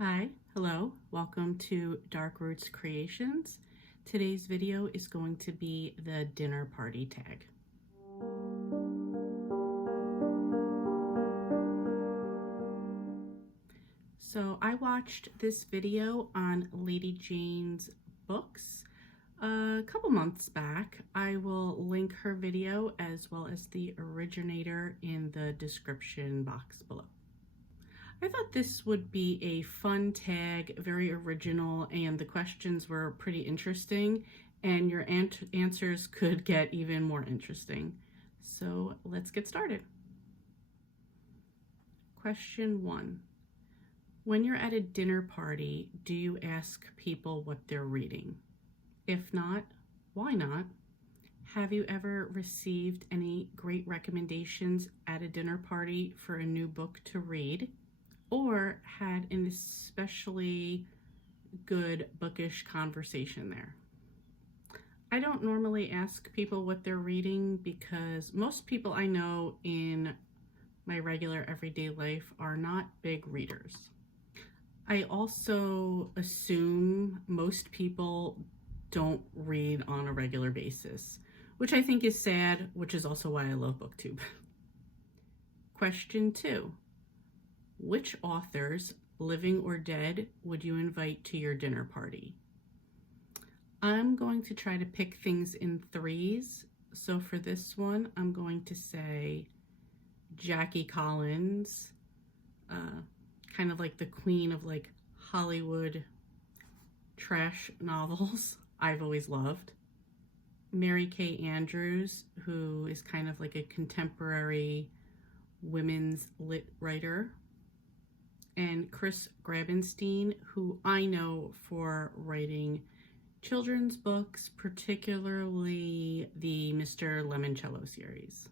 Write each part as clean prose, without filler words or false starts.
Hi, hello, welcome to Dark Roots Creations. Today's video is going to be the dinner party tag. So I watched this video on Lady Jane's books a couple months back. I will link her video as well as the originator in the description box below. I thought this would be a fun tag, very original, and the questions were pretty interesting, and your answers could get even more interesting. So let's get started. Question 1. When you're at a dinner party, do you ask people what they're reading? If not, why not? Have you ever received any great recommendations at a dinner party for a new book to read? Or had an especially good bookish conversation there? I don't normally ask people what they're reading because most people I know in my regular everyday life are not big readers. I also assume most people don't read on a regular basis, which I think is sad, which is also why I love BookTube. Question 2. Which authors, living or dead, would you invite to your dinner party? I'm going to try to pick things in threes. So for this one, I'm going to say Jackie Collins, kind of like the queen of like Hollywood trash novels I've always loved. Mary Kay Andrews, who is kind of like a contemporary women's lit writer. And Chris Grabenstein, who I know for writing children's books, particularly the Mr. Lemoncello series.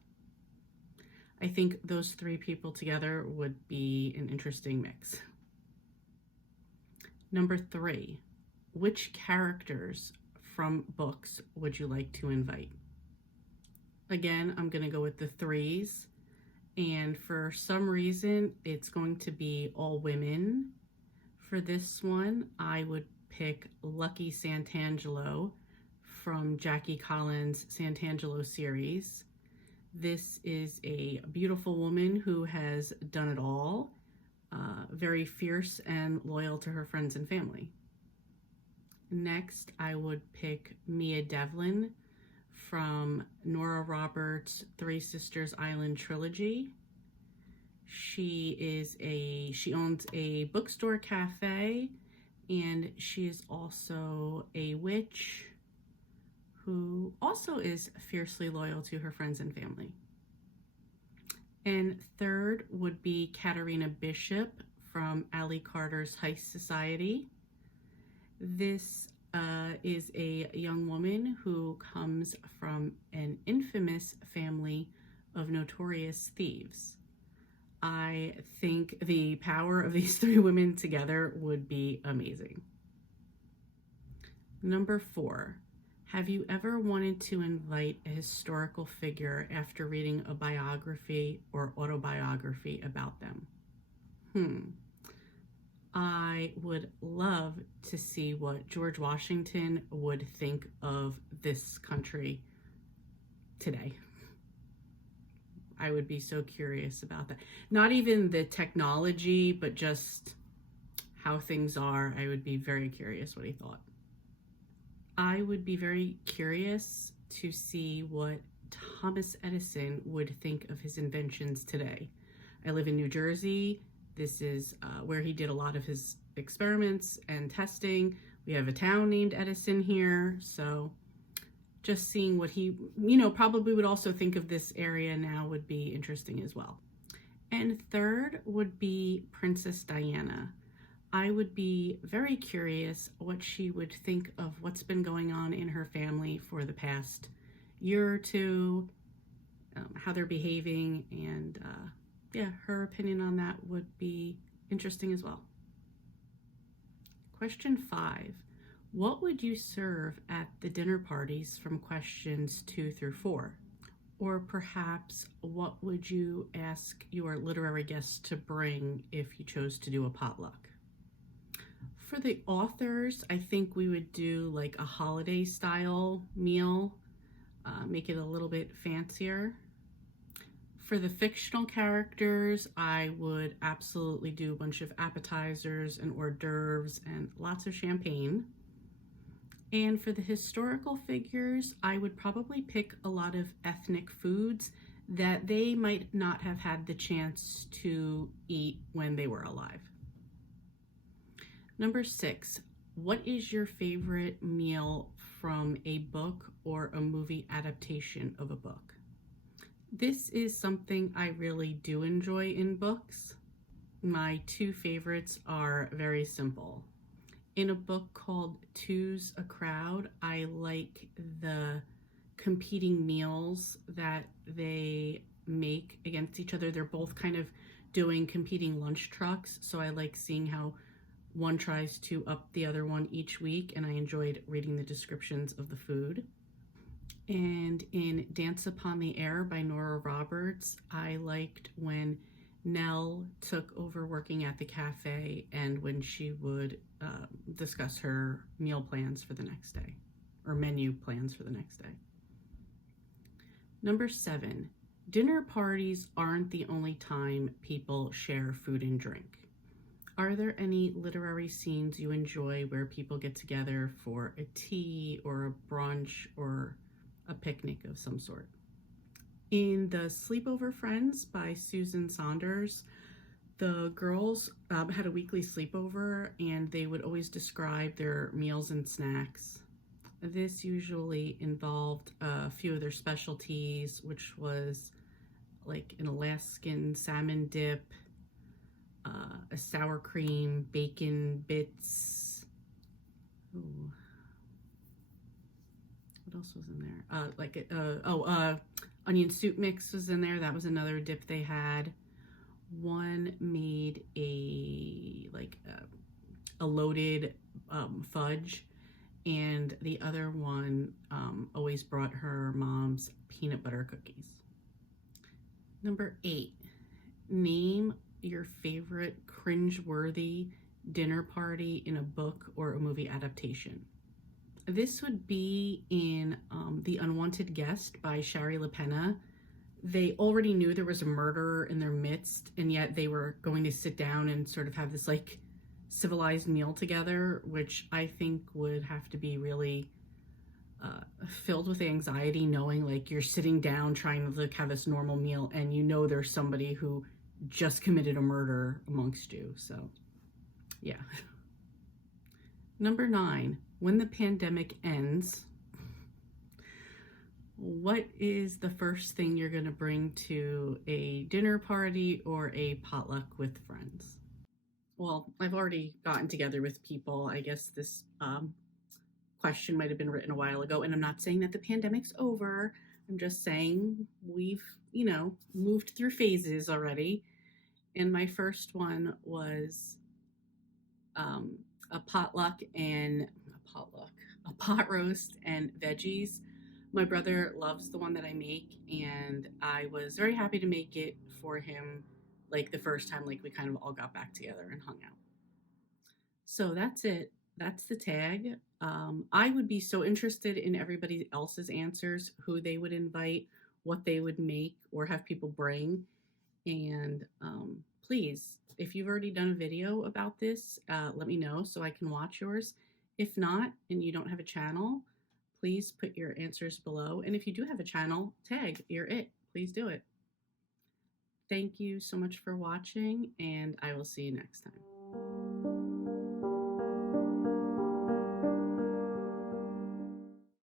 I think those three people together would be an interesting mix. Number 3, which characters from books would you like to invite? Again, I'm going to go with the threes. And for some reason, it's going to be all women. For this one, I would pick Lucky Santangelo from Jackie Collins' Santangelo series. This is a beautiful woman who has done it all, very fierce and loyal to her friends and family. Next, I would pick Mia Devlin from Nora Roberts' Three Sisters Island trilogy. She owns a bookstore cafe, and she is also a witch who also is fiercely loyal to her friends and family. And third would be Katarina Bishop from Ally Carter's Heist Society. This is a young woman who comes from an infamous family of notorious thieves. I think the power of these three women together would be amazing. Number 4, have you ever wanted to invite a historical figure after reading a biography or autobiography about them? I would love to see what George Washington would think of this country today. I would be so curious about that. Not even the technology, but just how things are. I would be very curious what he thought. I would be very curious to see what Thomas Edison would think of his inventions today. I live in New Jersey. This is where he did a lot of his experiments and testing. We have a town named Edison here, so just seeing what he, probably would also think of this area now would be interesting as well. And third would be Princess Diana. I would be very curious what she would think of what's been going on in her family for the past year or two, how they're behaving, and her opinion on that would be interesting as well. Question 5. What would you serve at the dinner parties from questions 2 through 4? Or perhaps what would you ask your literary guests to bring if you chose to do a potluck? For the authors, I think we would do like a holiday style meal, make it a little bit fancier. For the fictional characters, I would absolutely do a bunch of appetizers and hors d'oeuvres and lots of champagne. And for the historical figures, I would probably pick a lot of ethnic foods that they might not have had the chance to eat when they were alive. Number 6, what is your favorite meal from a book or a movie adaptation of a book? This is something I really do enjoy in books. My 2 favorites are very simple. In a book called Two's a Crowd, I like the competing meals that they make against each other. They're both kind of doing competing lunch trucks, so I like seeing how one tries to up the other one each week, and I enjoyed reading the descriptions of the food. And in Dance Upon the Air by Nora Roberts, I liked when Nell took over working at the cafe and when she would discuss her meal plans for the next day, or menu plans for the next day. Number 7, dinner parties aren't the only time people share food and drink. Are there any literary scenes you enjoy where people get together for a tea or a brunch or a picnic of some sort? In The Sleepover Friends by Susan Saunders, the girls had a weekly sleepover and they would always describe their meals and snacks. This usually involved a few of their specialties, which was like an Alaskan salmon dip, a sour cream, bacon bits. Ooh. What else was in there? Onion soup mix was in there. That was another dip they had. One made a loaded fudge, and the other one always brought her mom's peanut butter cookies. Number 8, name your favorite cringe-worthy dinner party in a book or a movie adaptation. This would be in The Unwanted Guest by Shari LaPena. They already knew there was a murderer in their midst, and yet they were going to sit down and sort of have this like civilized meal together, which I think would have to be really filled with anxiety, knowing like you're sitting down trying to like have this normal meal and you know there's somebody who just committed a murder amongst you. So yeah. Number 9, when the pandemic ends, what is the first thing you're going to bring to a dinner party or a potluck with friends? Well, I've already gotten together with people. I guess this question might have been written a while ago, and I'm not saying that the pandemic's over. I'm just saying we've, moved through phases already. And my first one was a pot roast and veggies. My brother loves the one that I make, and I was very happy to make it for him, like the first time, like we kind of all got back together and hung out. So that's it. That's the tag. I would be so interested in everybody else's answers, who they would invite, what they would make or have people bring. And please, if you've already done a video about this, let me know so I can watch yours. If not, and you don't have a channel, please put your answers below. And if you do have a channel, tag you're it. Please do it. Thank you so much for watching, and I will see you next time.